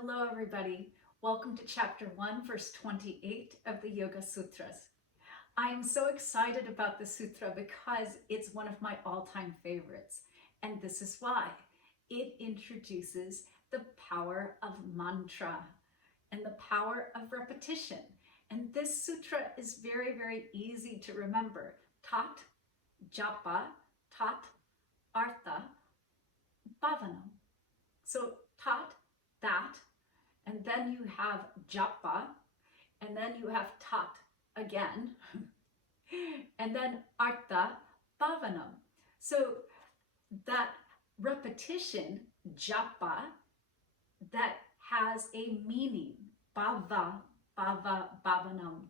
Hello, everybody. Welcome to Chapter 1, Verse 28 of the Yoga Sutras. I am so excited about the sutra because it's one of my all-time favorites. And this is why. It introduces the power of mantra and the power of repetition. And this sutra is very, very easy to remember. Tat, japa, tat, artha, bhavanam. So tat, that, and then you have japa, and then you have tat again, and then artha, bhavanam. So that repetition, japa, that has a meaning. Bhava, bhavanam,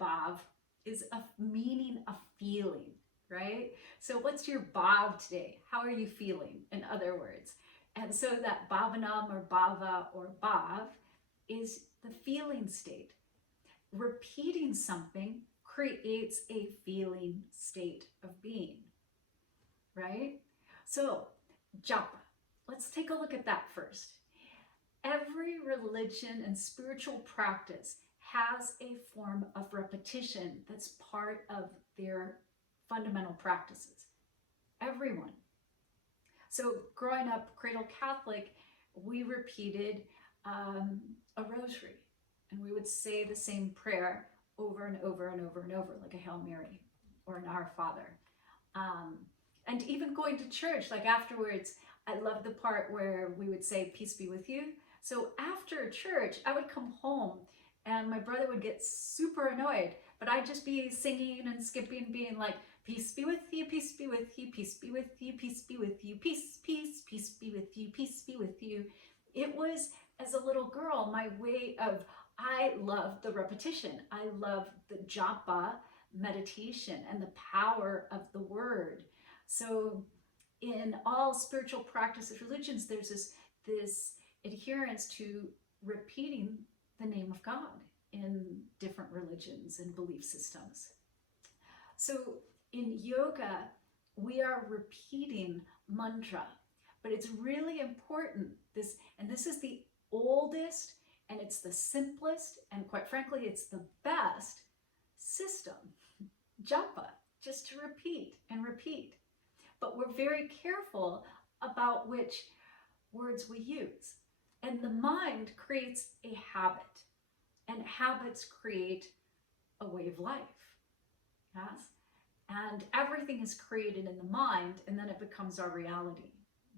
bhav is a meaning, a feeling, right? So what's your bhav today? How are you feeling, in other words? And so that bhavanam or bhava or bhav is the feeling state. Repeating something creates a feeling state of being, right? So japa, let's take a look at that first. Every religion and spiritual practice has a form of repetition that's part of their fundamental practices. Everyone. So growing up cradle Catholic, we repeated a rosary, and we would say the same prayer over and over and over and over, like a Hail Mary or an Our Father. And even going to church, like afterwards, I loved the part where we would say, peace be with you. So after church, I would come home and my brother would get super annoyed, but I'd just be singing and skipping, being like, peace be with you, peace be with you, peace be with you, peace be with you, peace, peace, peace be with you, peace be with you. It was, as a little girl, my way of, I love the repetition. I love the japa meditation and the power of the word. So in all spiritual practices, religions, there's this adherence to repeating the name of God in different religions and belief systems. So in yoga, we are repeating mantra, but it's really important. This is the oldest, and it's the simplest, and quite frankly, it's the best system, japa, just to repeat and repeat. But we're very careful about which words we use. And the mind creates a habit, and habits create a way of life. Yes? And everything is created in the mind, and then it becomes our reality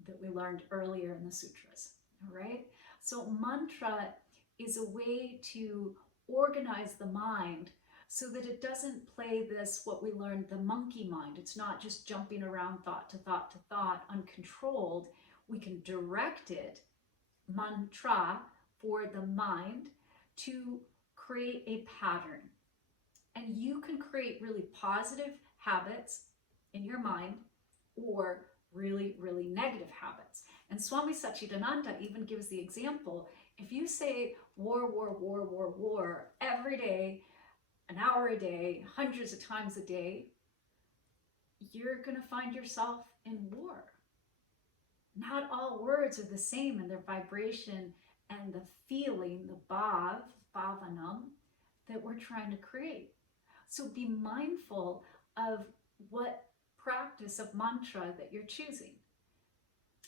that we learned earlier in the sutras. All right? So mantra is a way to organize the mind so that it doesn't play this, what we learned, the monkey mind. It's not just jumping around thought to thought to thought, uncontrolled. We can direct it, mantra, for the mind to create a pattern. And you can create really positive habits in your mind or really, really negative habits. And Swami Satchidananda even gives the example, if you say war, war, war, war, war every day, an hour a day, hundreds of times a day, you're going to find yourself in war. Not all words are the same in their vibration and the feeling, the bhavanam, that we're trying to create. So be mindful of what practice of mantra that you're choosing.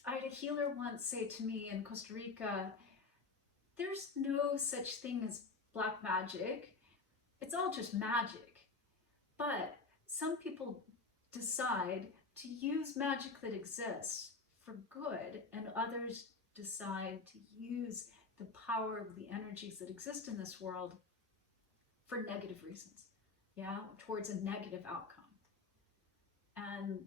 I had a healer once say to me in Costa Rica, there's no such thing as black magic. It's all just magic. But some people decide to use magic that exists for good, and others decide to use the power of the energies that exist in this world for negative reasons, towards a negative outcome. And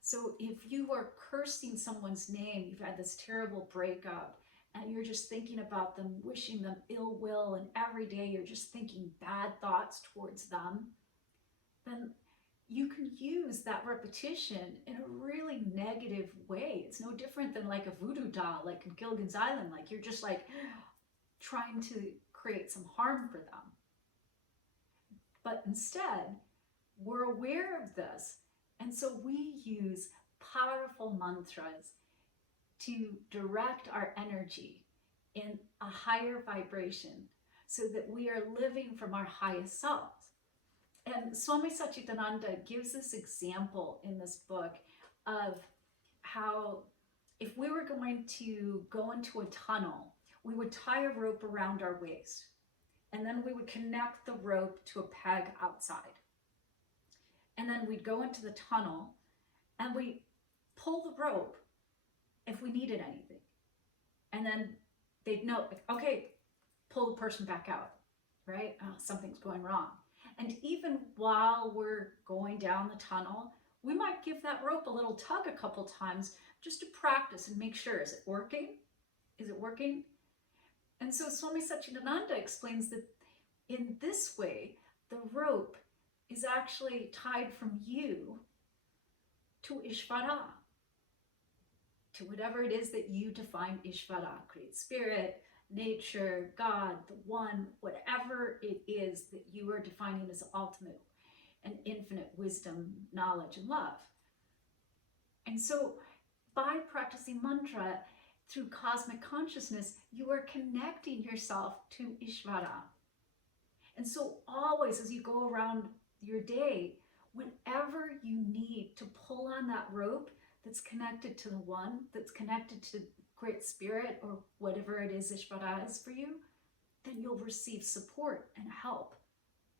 so if you are cursing someone's name, you've had this terrible breakup, and you're just thinking about them, wishing them ill will, and every day you're just thinking bad thoughts towards them, then you can use that repetition in a really negative way. It's no different than like a voodoo doll, like in Gilligan's Island, like you're just like trying to create some harm for them. But instead, we're aware of this, and so we use powerful mantras to direct our energy in a higher vibration so that we are living from our highest selves. And Swami Satchidananda gives this example in this book of how if we were going to go into a tunnel, we would tie a rope around our waist, and then we would connect the rope to a peg outside. And then we'd go into the tunnel and we pull the rope if we needed anything. And then they'd know, okay, pull the person back out, right? Oh, something's going wrong. And even while we're going down the tunnel, we might give that rope a little tug a couple times just to practice and make sure, is it working? Is it working? And so Swami Satchidananda explains that in this way, the rope is actually tied from you to Ishvara, to whatever it is that you define Ishvara, create spirit, nature, God, the one, whatever it is that you are defining as ultimate and infinite wisdom, knowledge, and love. And so by practicing mantra through cosmic consciousness, you are connecting yourself to Ishvara. And so always as you go around your day, whenever you need to pull on that rope that's connected to the one, that's connected to great spirit or whatever it is Ishvara is for you, then you'll receive support and help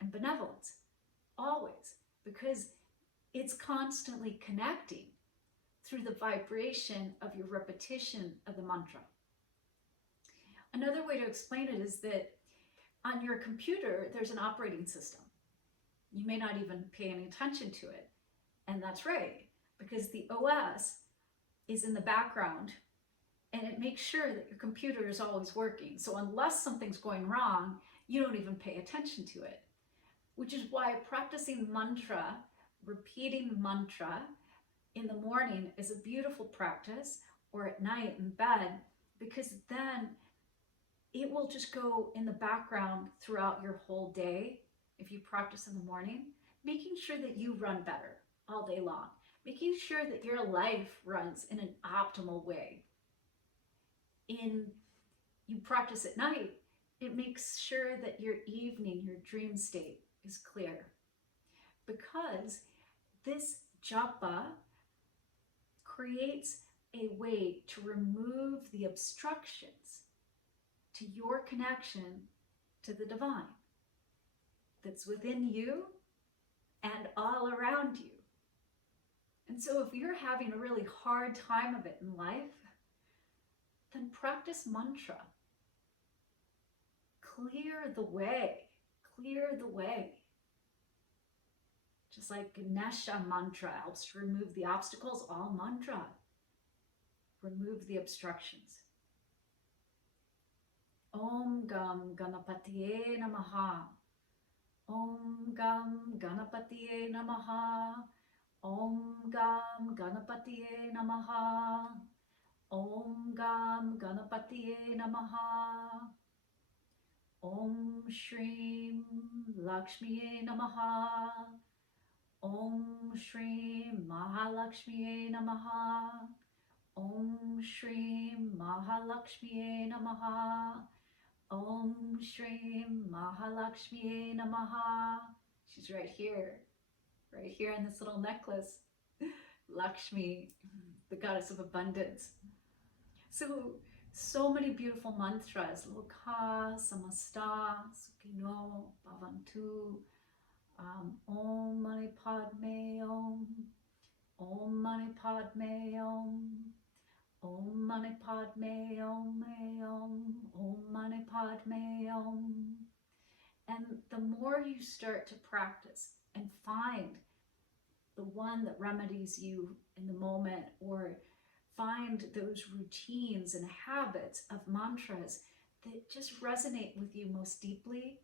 and benevolence, always, because it's constantly connecting through the vibration of your repetition of the mantra. Another way to explain it is that on your computer, there's an operating system. You may not even pay any attention to it. And that's right, because the OS is in the background and it makes sure that your computer is always working. So unless something's going wrong, you don't even pay attention to it. Which is why practicing mantra, repeating mantra in the morning is a beautiful practice, or at night in bed, because then it will just go in the background throughout your whole day. If you practice in the morning, making sure that you run better all day long, making sure that your life runs in an optimal way. You practice at night, it makes sure that your evening, your dream state is clear. Because this japa creates a way to remove the obstructions to your connection to the divine that's within you and all around you. And so if you're having a really hard time of it in life, then practice mantra. Clear the way, clear the way. Just like Ganesha mantra helps to remove the obstacles, all mantra remove the obstructions. Om Gam Ganapatiye Namaha. Om Gam Ganapatiye Namaha. Om Gam Ganapatiye Namaha. Om Gam Ganapatiye Namaha. Om Shrim Lakshmiye Namaha. Om Shrim Mahalakshmiye Namaha. Om Shrim Mahalakshmiye Namaha. Om Shrim Mahalakshmiye Namaha. She's right here in this little necklace. Lakshmi, the goddess of abundance. So many beautiful mantras. Loka, Samasta, Sukhino, Bhavantu. Om Mani Padme Om. Om Mani Padme Om. Om Mani Padme Om. Om Mani Padme Om. And the more you start to practice and find the one that remedies you in the moment, or find those routines and habits of mantras that just resonate with you most deeply,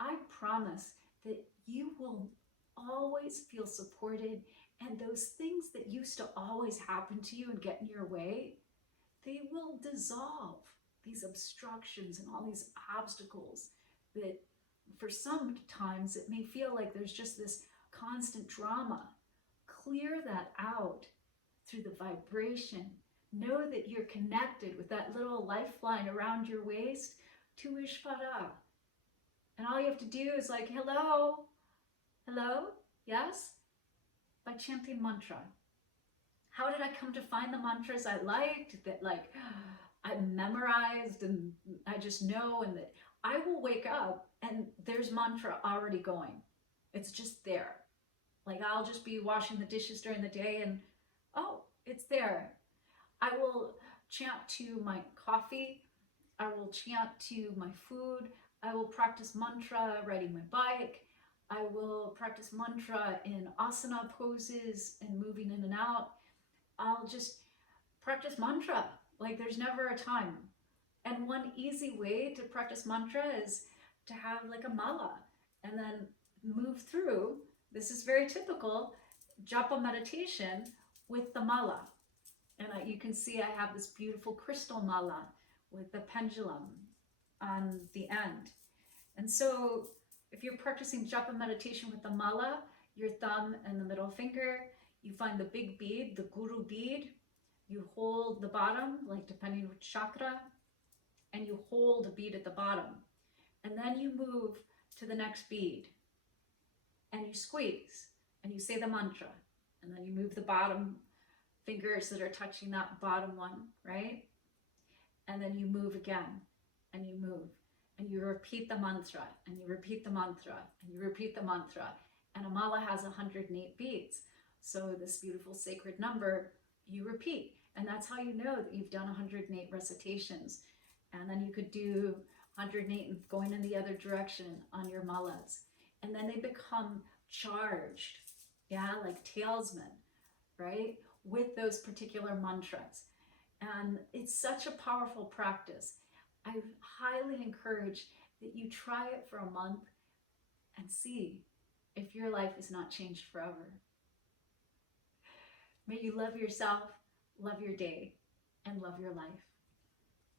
I promise that you will always feel supported, and those things that used to always happen to you and get in your way, they will dissolve. These obstructions and all these obstacles that for some times it may feel like there's just this constant drama. Clear that out through the vibration Know that you're connected with that little lifeline around your waist to Ishvara. And all you have to do is like, hello, hello, yes, by chanting mantra. How did I come to find the mantras I liked, that like I memorized and I just know, and that I will wake up and there's mantra already going. It's just there. Like I'll just be washing the dishes during the day and oh, it's there. I will chant to my coffee. I will chant to my food. I will practice mantra riding my bike. I will practice mantra in asana poses and moving in and out. I'll just practice mantra. Like there's never a time. And one easy way to practice mantra is to have like a mala and then move through. This is very typical japa meditation with the mala. And you can see I have this beautiful crystal mala with the pendulum on the end. And so if you're practicing japa meditation with the mala, your thumb and the middle finger, you find the big bead, the guru bead, you hold the bottom, like depending which chakra, and you hold a bead at the bottom. And then you move to the next bead and you squeeze and you say the mantra. And then you move the bottom fingers that are touching that bottom one, right? And then you move again and you move and you repeat the mantra and you repeat the mantra and you repeat the mantra. And a mala has 108 beads. So this beautiful sacred number you repeat. And that's how you know that you've done 108 recitations. And then you could do 108 and going in the other direction on your malas. And then they become charged, yeah, like talesmen, right? With those particular mantras. And it's such a powerful practice. I highly encourage that you try it for a month and see if your life is not changed forever. May you love yourself, love your day, and love your life.